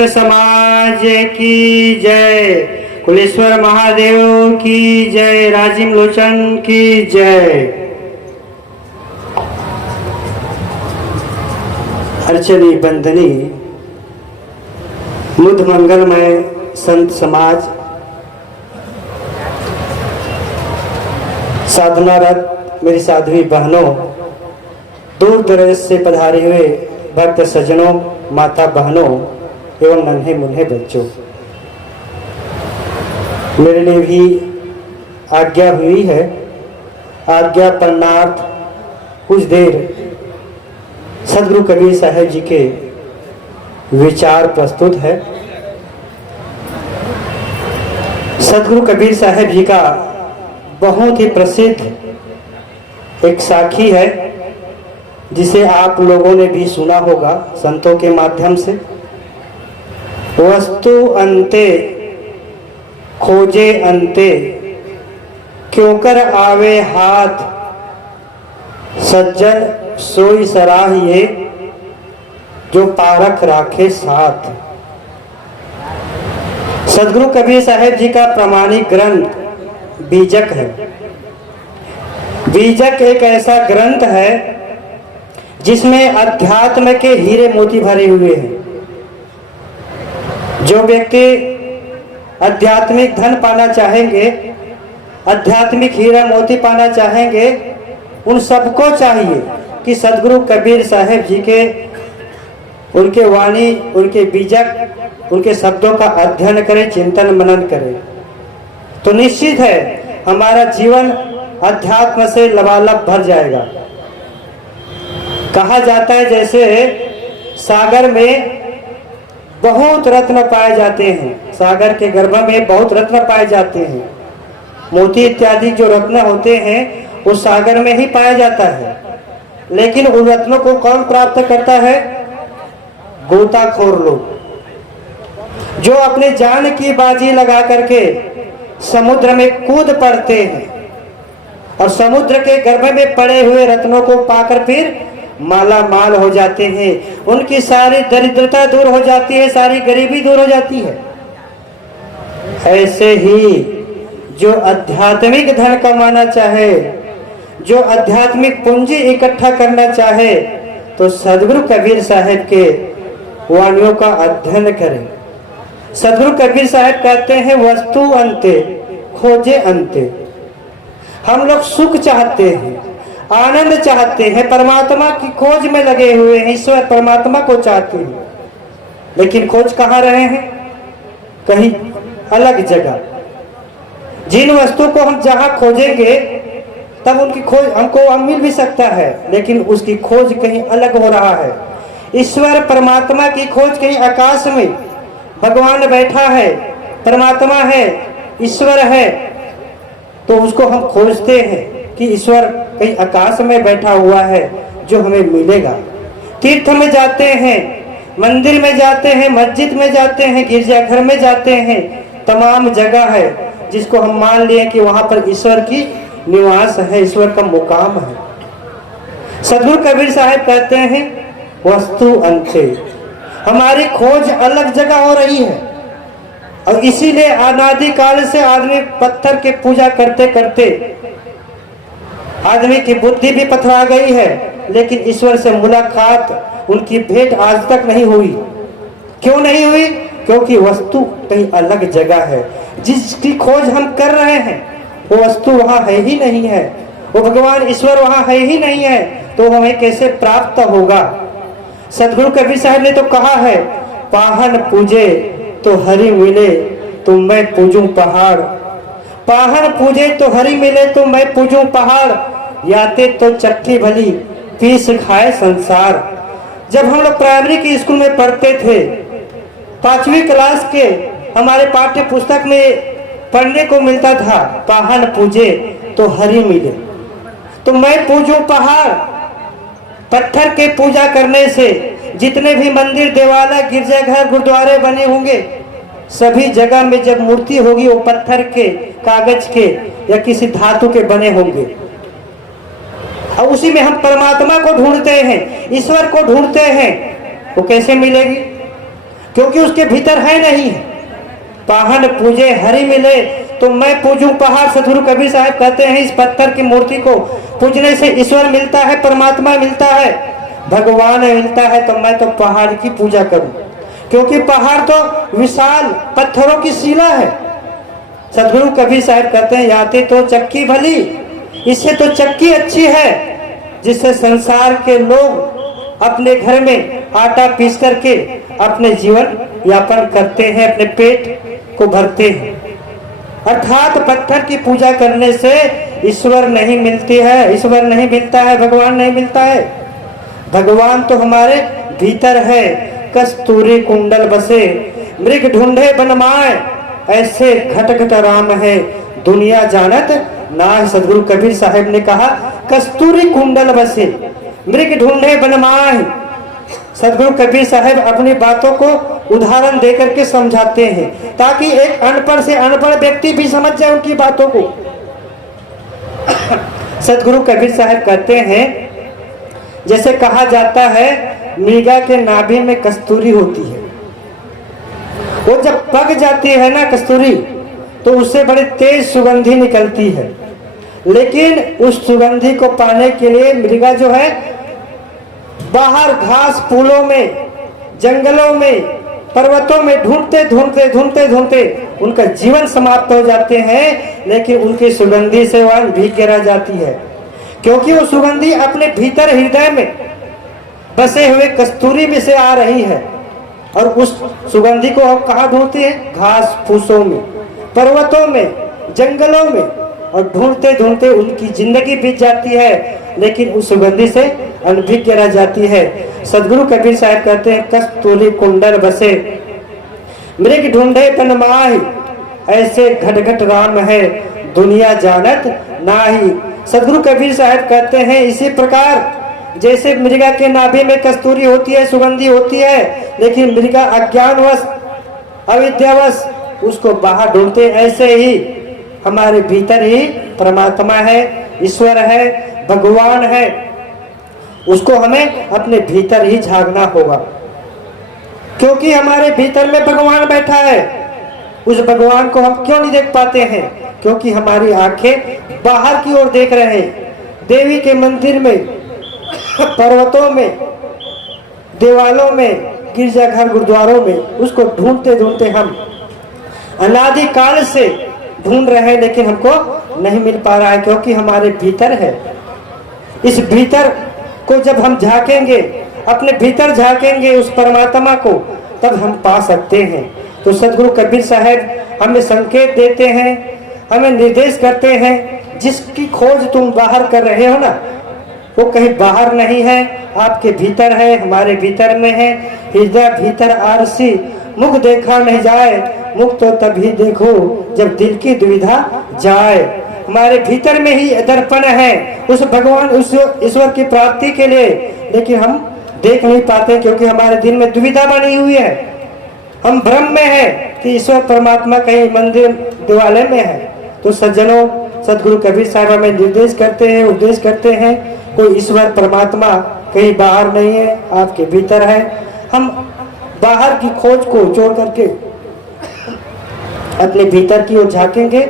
समाज की जय, कुलेश्वर महादेव की जय, राजीव लोचन की जय। अर्चनी बंदनी मुद मंगलमय संत समाज, साधनारत मेरी साध्वी बहनों, दूर दराज से पधारे हुए भक्त सज्जनों, माता बहनों एवं नन्हे मुन्ने बच्चों, मेरे लिए भी आज्ञा हुई है। आज्ञा पन्नार्थ कुछ देर सदगुरु कबीर साहब जी के विचार प्रस्तुत है। सदगुरु कबीर साहब जी का बहुत ही प्रसिद्ध एक साखी है, जिसे आप लोगों ने भी सुना होगा संतों के माध्यम से। वस्तु अंते खोजे अंते, क्यों कर आवे हाथ, सज्जन सोई सराहिए, जो पारख राखे साथ। सदगुरु कबीर साहब जी का प्रमाणिक ग्रंथ बीजक है। बीजक एक ऐसा ग्रंथ है जिसमें अध्यात्म के हीरे मोती भरे हुए हैं। जो व्यक्ति आध्यात्मिक धन पाना चाहेंगे, आध्यात्मिक हीरा मोती पाना चाहेंगे, उन सबको चाहिए कि सदगुरु कबीर साहब जी के उनके वाणी, उनके बीजक, उनके शब्दों का अध्ययन करें, चिंतन मनन करें, तो निश्चित है हमारा जीवन अध्यात्म से लबालब भर जाएगा। कहा जाता है जैसे सागर में बहुत रत्न पाए जाते हैं, सागर के गर्भ में बहुत रत्न पाए जाते हैं, मोती इत्यादि जो रत्न होते हैं वो सागर में ही पाया जाता है। लेकिन उन रत्नों को कौन प्राप्त करता है? गोताखोर लोग, जो अपने जान की बाजी लगा करके समुद्र में कूद पड़ते हैं और समुद्र के गर्भ में पड़े हुए रत्नों को पाकर फिर माला माल हो जाते हैं। उनकी सारी दरिद्रता दूर हो जाती है, सारी गरीबी दूर हो जाती है। ऐसे ही जो आध्यात्मिक धन कमाना चाहे, जो आध्यात्मिक पूंजी इकट्ठा करना चाहे, तो सदगुरु कबीर साहब के वाणियों का अध्ययन करें। सदगुरु कबीर साहब कहते हैं वस्तु अंते खोजे अंते। हम लोग सुख चाहते हैं, आनंद चाहते हैं, परमात्मा की खोज में लगे हुए हैं, ईश्वर परमात्मा को चाहते हैं, लेकिन खोज कहाँ रहे हैं? कहीं अलग जगह। जिन वस्तु को हम जहां खोजेंगे तब उनकी खोज हमको मिल भी सकता है, लेकिन उसकी खोज कहीं अलग हो रहा है। ईश्वर परमात्मा की खोज कहीं आकाश में भगवान बैठा है, परमात्मा है, ईश्वर है, तो उसको हम खोजते हैं कि ईश्वर कहीं आकाश में बैठा हुआ है जो हमें मिलेगा। तीर्थ में जाते हैं, मंदिर में जाते हैं, मस्जिद में जाते हैं, गिरजाघर में जाते हैं, तमाम जगह है जिसको हम मान लिए कि वहां पर ईश्वर की निवास है, ईश्वर का मुकाम है। सदगुरु कबीर साहब कहते हैं वस्तु अंते। हमारी खोज अलग जगह हो रही है और इसीलिए अनादि काल से आदमी पत्थर की पूजा करते करते आदमी की बुद्धि भी पथरा गई है, लेकिन ईश्वर से मुलाकात, उनकी भेंट आज तक नहीं हुई। क्यों नहीं हुई? क्योंकि वस्तु कहीं अलग जगह है। जिसकी खोज हम कर रहे हैं वो वस्तु वहां है ही नहीं है, वो भगवान ईश्वर वहां है ही नहीं है, तो हमें कैसे प्राप्त होगा? सदगुरु कबीर साहब ने तो कहा है, पाहन पूजे तो हरि मिले, तो मैं पूजूं पहाड़। पाहन पूजे तो हरि मिले, तो मैं पूजूं पहाड़, याते तो चट्टी भली पीस खाए संसार। जब हम लोग प्राइमरी के स्कूल में पढ़ते थे, 5वीं क्लास के हमारे पाठ्य पुस्तक में पढ़ने को मिलता था, पाहन पूजे तो हरि मिले, तो मैं पूजूं पहाड़। पत्थर के पूजा करने से जितने भी मंदिर, देवालय, गिरजाघर, गुरुद्वारे बने होंगे, सभी जगह में जब मूर्ति होगी वो पत्थर के, कागज के या किसी धातु के बने होंगे। और उसी में हम परमात्मा को ढूंढते हैं, ईश्वर को ढूंढते हैं, वो कैसे मिलेगी? क्योंकि उसके भीतर है नहीं। पाहन पूजे हरि मिले, तो मैं पूजूं पहाड़। सदगुरु कबीर साहब कहते हैं इस पत्थर की मूर्ति को पूजने से ईश्वर मिलता है, परमात्मा मिलता है, भगवान मिलता है। तो मैं तो पहाड़ की पूजा करूं, क्योंकि पहाड़ तो विशाल पत्थरों की शिला है। सदगुरु कबीर साहब कहते हैं याते तो चक्की भली, इससे तो चक्की अच्छी है, जिससे संसार के लोग अपने घर में आटा पीस करके अपने जीवन यापन करते हैं, अपने पेट को भरते हैं। अर्थात पत्थर की पूजा करने से ईश्वर नहीं मिलती है, ईश्वर नहीं मिलता है, भगवान नहीं मिलता है। भगवान तो हमारे भीतर है। कस्तूरी कुंडल बसे, मृग ढूंढे बनमाए, ऐसे घट घट राम है, दुनिया जानत ना। सदगुरु कबीर साहब ने कहा कस्तूरी कुंडल बसे, मृग ढूंढे बनमाए। सदगुरु कबीर साहब अपनी बातों को उदाहरण देकर के समझाते हैं, ताकि एक अनपढ़ से अनपढ़ व्यक्ति भी समझ जाए उनकी बातों को। सदगुरु कबीर साहब कहते हैं जैसे कहा जाता है मृगा के नाभि में कस्तूरी होती है, वो जब पक जाती है ना कस्तूरी, तो उससे बड़ी तेज सुगंधी निकलती है। लेकिन उस सुगंधी को पाने के लिए मृगा जो है बाहर घास फूलों में, जंगलों में, पर्वतों में ढूंढते ढूंढते ढूंढते ढूंढते उनका जीवन समाप्त हो जाते हैं, लेकिन उनकी सुगंधी से वह भीग गिरा जाती है, क्योंकि वो सुगंधी अपने भीतर हृदय में बसे हुए कस्तूरी में से आ रही है। और उस सुगंधी को हम कहाँ ढूंढते हैं? घास फूसों में, पर्वतों में, जंगलों में, और ढूंढते ढूंढते उनकी जिंदगी बीत जाती है, लेकिन उस सुगंधी से अनभिज्ञ रह जाती है। सदगुरु कबीर साहब कहते हैं कस्तूरी कुंडल बसे, मृग ढूंढे बनमाहि, ऐसे घट घट राम है, दुनिया जानत नाही। सदगुरु कबीर साहब कहते हैं इसी प्रकार जैसे मृगा के नाभि में कस्तूरी होती है, सुगंधी होती है, लेकिन मृगा अज्ञानवश, अविद्यावश उसको बाहर ढूंढते, ऐसे ही हमारे भीतर ही परमात्मा है, ईश्वर है, भगवान है। उसको हमें अपने भीतर ही झांकना होगा, क्योंकि हमारे भीतर में भगवान बैठा है। उस भगवान को हम क्यों नहीं देख पाते हैं? क्योंकि हमारी आंखें बाहर की ओर देख रहे हैं, देवी के मंदिर में, पर्वतों में, दीवालों में, गिरजाघर गुरुद्वारों में। उसको ढूंढते ढूंढते हम अनादि काल से ढूंढ रहे हैं, लेकिन हमको नहीं मिल पा रहा है, क्योंकि हमारे भीतर है। इस भीतर को जब हम झांकेंगे, अपने भीतर झांकेंगे उस परमात्मा को, तब हम पा सकते हैं। तो सदगुरु कबीर साहब हमें संकेत देते हैं, हमें निर्देश करते हैं, जिसकी खोज तुम बाहर कर रहे हो ना, वो कहीं बाहर नहीं है, आपके भीतर है, हमारे भीतर में है। हृदय भीतर आरसी, मुख देखा नहीं जाए, मुख तो तभी देखो जब दिल की दुविधा जाए। हमारे भीतर में ही दर्पण है उस भगवान, उस ईश्वर की प्राप्ति के लिए, लेकिन हम देख नहीं पाते, क्योंकि हमारे दिल में दुविधा बनी हुई है। हम भ्रम में है कि ईश्वर परमात्मा कहीं मंदिर देवालय में है। तो सज्जनों, सदगुरु कबीर साहब हमें निर्देश करते हैं, उपदेश करते हैं, कोई ईश्वर परमात्मा कहीं बाहर नहीं है, आपके भीतर है। हम बाहर की खोज को छोड़ करके अपने भीतर की ओर झांकेंगे,